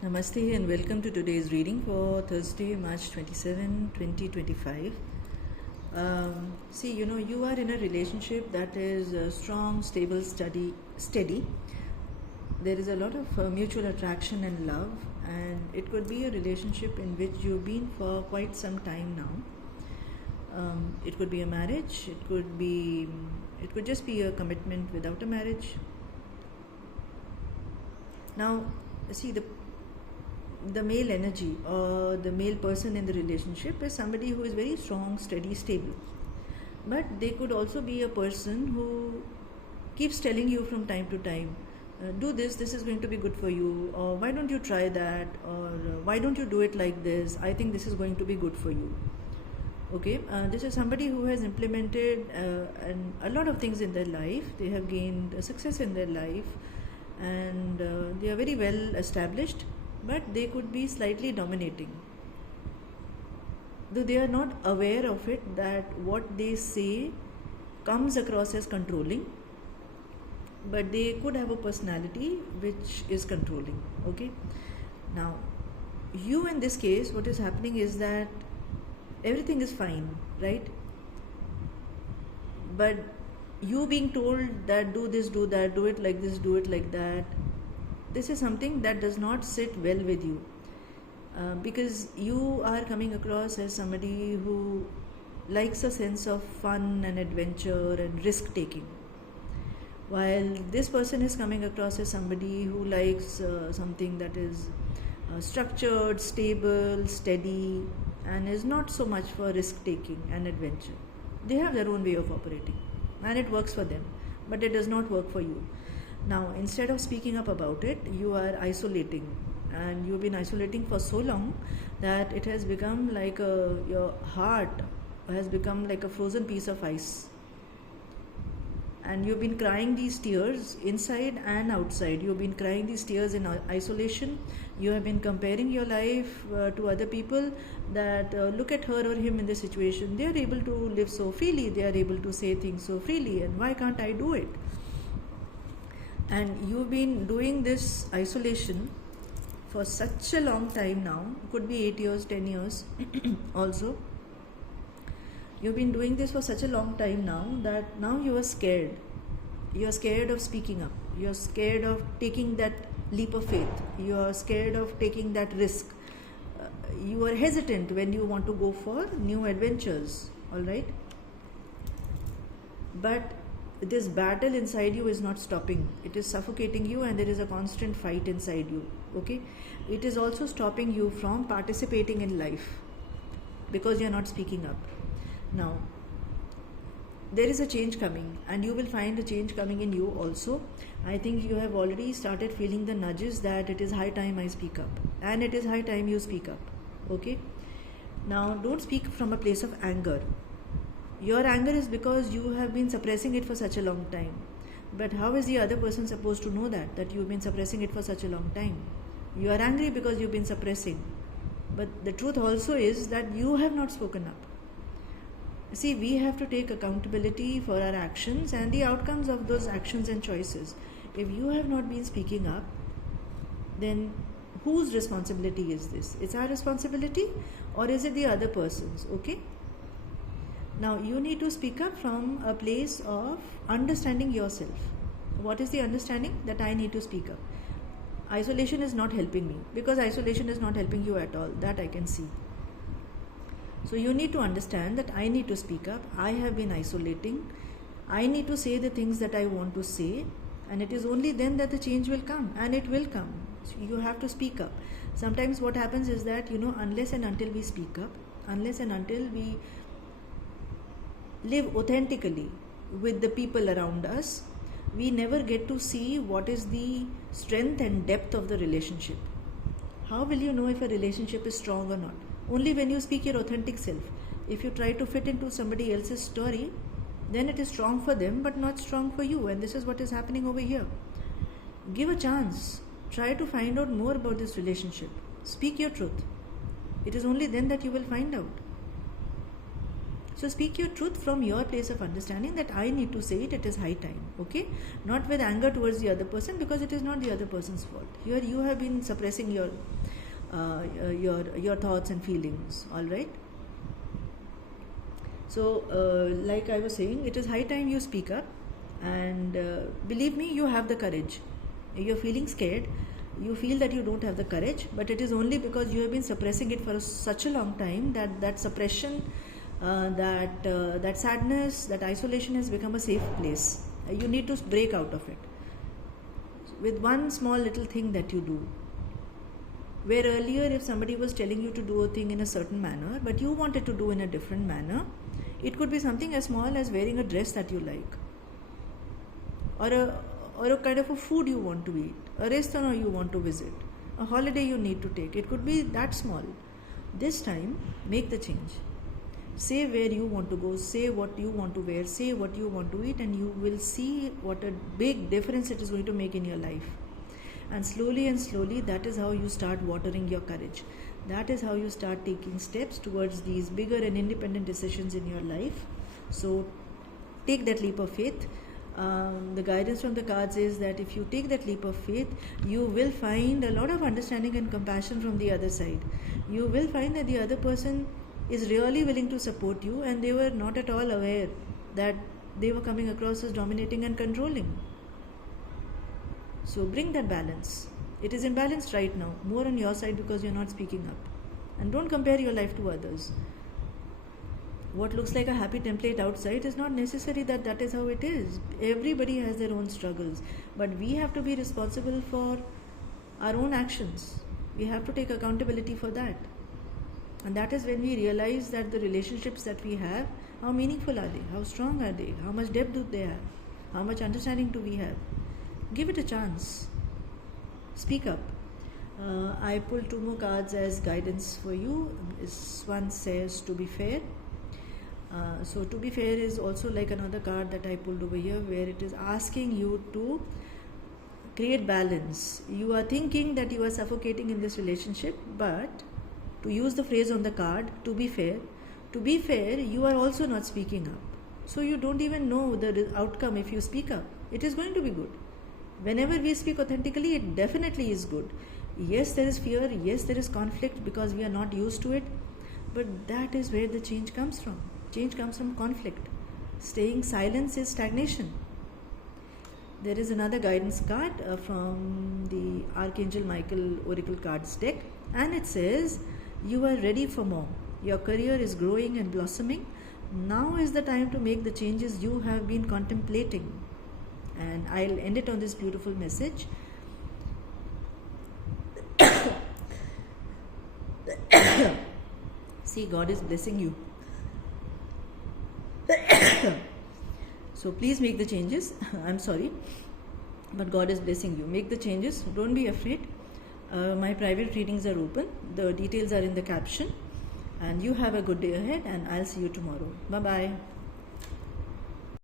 Namaste and welcome to today's reading for Thursday, March 27, 2025. You are in a relationship that is strong, stable, steady. There is a lot of mutual attraction and love, and it could be a relationship in which you've been for quite some time now. It could be a marriage, it could just be a commitment without a marriage. Now, see, the male energy or the male person in the relationship is somebody who is very strong, steady, stable. But they could also be a person who keeps telling you from time to time, do this is going to be good for you, or why don't you try that, or why don't you do it like this, I think this is going to be good for you. Okay, this is somebody who has implemented a lot of things in their life. They have gained success in their life, and they are very well established, but they could be slightly dominating. Though they are not aware of it, that what they say comes across as controlling, but they could have a personality which is controlling. Okay, now you in this case, what is happening is that everything is fine, right? But you being told that do this, do that, do it like this, do it like that, this is something that does not sit well with you, because you are coming across as somebody who likes a sense of fun and adventure and risk taking, while this person is coming across as somebody who likes something that is structured, stable, steady, and is not so much for risk taking and adventure. They have their own way of operating and it works for them, but it does not work for you. Now, instead of speaking up about it, you are isolating, and you've been isolating for so long that it has become like your heart has become like a frozen piece of ice, and you've been crying these tears inside and outside. You've been crying these tears in isolation. You have been comparing your life to other people, that look at her or him in this situation. They are able to live so freely, they are able to say things so freely, and why can't I do it? And you've been doing this isolation for such a long time now. Could be 8 years, 10 years also. You've been doing this for such a long time now that now you are scared. You are scared of speaking up. You are scared of taking that leap of faith. You are scared of taking that risk. You are hesitant when you want to go for new adventures, all right? But this battle inside you is not stopping. It is suffocating you, and there is a constant fight inside you, okay? It is also stopping you from participating in life because you are not speaking up. Now, there is a change coming, and you will find a change coming in you also. I think you have already started feeling the nudges that it is high time I speak up, and it is high time you speak up, okay? Now, don't speak from a place of anger. Your anger is because you have been suppressing it for such a long time. But how is the other person supposed to know that you've been suppressing it for such a long time? You are angry because you've been suppressing. But the truth also is that you have not spoken up. See, we have to take accountability for our actions and the outcomes of those actions and choices. If you have not been speaking up, then whose responsibility is this? It's our responsibility, or is it the other person's? Okay? Now, you need to speak up from a place of understanding yourself. What is the understanding? That I need to speak up. Isolation is not helping me, because isolation is not helping you at all. That I can see. So you need to understand that I need to speak up. I have been isolating. I need to say the things that I want to say, and it is only then that the change will come, and it will come. So you have to speak up. Sometimes what happens is that, unless and until we speak up, unless and until we live authentically with the people around us, we never get to see what is the strength and depth of the relationship. How will you know if a relationship is strong or not? Only when you speak your authentic self. If you try to fit into somebody else's story, then it is strong for them but not strong for you, and this is what is happening over here. Give a chance. Try to find out more about this relationship. Speak your truth. It is only then that you will find out. So speak your truth from your place of understanding that I need to say it, it is high time, okay? Not with anger towards the other person, because it is not the other person's fault. Here you have been suppressing your thoughts and feelings, all right? So like I was saying, it is high time you speak up, and believe me, you have the courage. You're feeling scared, you feel that you don't have the courage, but it is only because you have been suppressing it for such a long time that suppression, that sadness, that isolation has become a safe place. You need to break out of it with one small little thing that you do. Where earlier, if somebody was telling you to do a thing in a certain manner, but you wanted to do in a different manner, it could be something as small as wearing a dress that you like, or a kind of a food you want to eat, a restaurant you want to visit, a holiday you need to take. It could be that small. This time, make the change. Say where you want to go, say what you want to wear, say what you want to eat, and you will see what a big difference it is going to make in your life. And slowly, that is how you start watering your courage. That is how you start taking steps towards these bigger and independent decisions in your life. So take that leap of faith. The guidance from the cards is that if you take that leap of faith, you will find a lot of understanding and compassion from the other side. You will find that the other person is really willing to support you, and they were not at all aware that they were coming across as dominating and controlling. So bring that balance. It is imbalanced right now, more on your side because you're not speaking up. And don't compare your life to others. What looks like a happy template outside is not necessary that is how it is. Everybody has their own struggles, but we have to be responsible for our own actions. We have to take accountability for that. And that is when we realize that the relationships that we have, how meaningful are they? How strong are they? How much depth do they have? How much understanding do we have? Give it a chance. Speak up. I pulled 2 more cards as guidance for you. This one says to be fair. So to be fair is also like another card that I pulled over here, where it is asking you to create balance. You are thinking that you are suffocating in this relationship, but to use the phrase on the card, to be fair, you are also not speaking up. So you don't even know the outcome if you speak up. It is going to be good. Whenever we speak authentically, it definitely is good. Yes, there is fear. Yes, there is conflict because we are not used to it. But that is where the change comes from. Change comes from conflict. Staying silent is stagnation. There is another guidance card from the Archangel Michael Oracle Cards deck, and it says, you are ready for more. Your career is growing and blossoming. Now is the time to make the changes you have been contemplating. And I'll end it on this beautiful message. See, God is blessing you. So please make the changes. I'm sorry, but God is blessing you. Make the changes. Don't be afraid. My private readings are open. The details are in the caption. And you have a good day ahead, and I'll see you tomorrow. Bye-bye.